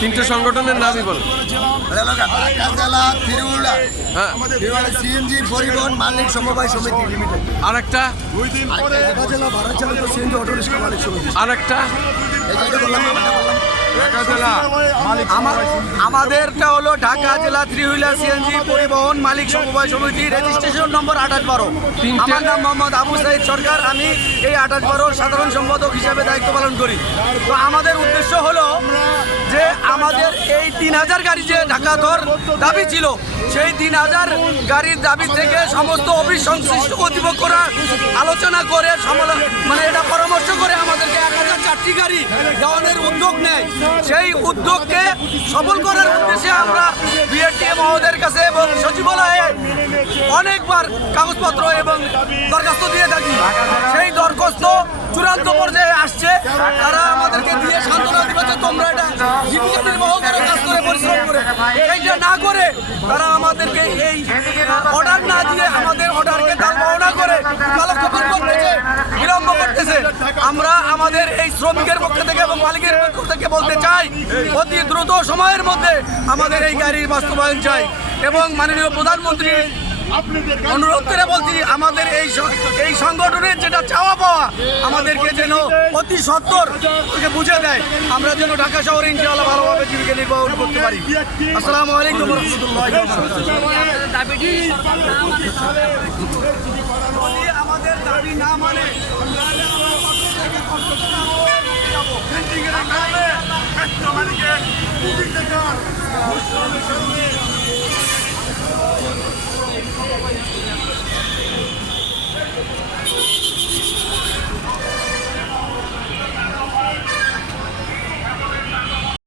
তিনটে সংগঠনের নামই বলো। ঢাকা জেলা থ্রিহুইলার সিএনজি পরিবহন মালিক সমবায় সমিতি লিমিটেড। আরেকটা ঢাকা জেলা ভারত চালিত সিএনজি অটো রিক্সা মালিক সমিতি। আরেকটা আমাদেরটা হলো ঢাকা জেলা থ্রিহুইলার সিএনজি পরিবহন মালিক সমবায় সমিতি, রেজিস্ট্রেশন নম্বর 2812। আমার নাম মোহাম্মদ আবু সাইদ সরকার। আমি এই 2812 সাধারণ সম্পাদক হিসাবে দায়িত্ব পালন করি। তো আমাদের উদ্দেশ্য হলো যে আমাদের এই 3000 গাড়ি যে ঢাকা ধর দাবি ছিল, সেই 3000 গাড়ির দাবি থেকে সমস্ত অফিস সংশ্লিষ্ট কর্তৃপক্ষরা আলোচনা করে মানে এটা পরামর্শ করে আমাদেরকে 1004টি গাড়ি দেওয়ানোর উদ্যোগ নেয়। সেই উদ্যোগকে সফল করার উদ্দেশ্যে আমরা বিআরটিএ মহোদয়ের কাছে এবং সচিবালয়ে অনেকবার কাগজপত্র এবং দরখাস্ত দিয়ে থাকি। সেই দরখাস্ত চূড়ান্ত পর্যায়ে আসছে। তারা আমাদেরকে দিয়ে সান্ত্বনা দিচ্ছে, তোমরা এটা জীবিকা নির্বাহ করে কাজ করে পরিশ্রম করে, এইটা না করে তারা আমাদেরকে এই অর্ডার না দিয়ে আমাদের অর্ডারকে তালবাহনা করে কালক্ষেপণ করতেছে, বিলম্ব করতেছে। আমরা আমাদের এই শ্রমিকের পক্ষ থেকে এবং মালিকের পক্ষ থেকে বলতে চাই, অতি দ্রুত সময়ের মধ্যে আমাদের এই গাড়ির বাস্তবায়ন চাই। এবং মাননীয় প্রধানমন্ত্রী অনুরোধ করে বলছি, আমাদের এই সংগঠনের যেটা চাওয়া পাওয়া আমাদেরকে যেন অতি সত্বর বুঝে দেয়, আমরা যেন ঢাকা শহরে ইনশাআল্লাহ ভালোভাবে জীবিকা নির্বাহ করতে পারি। আসসালামু আলাইকুম রহমতুল্লাহ। আমাদের দাবি না মানে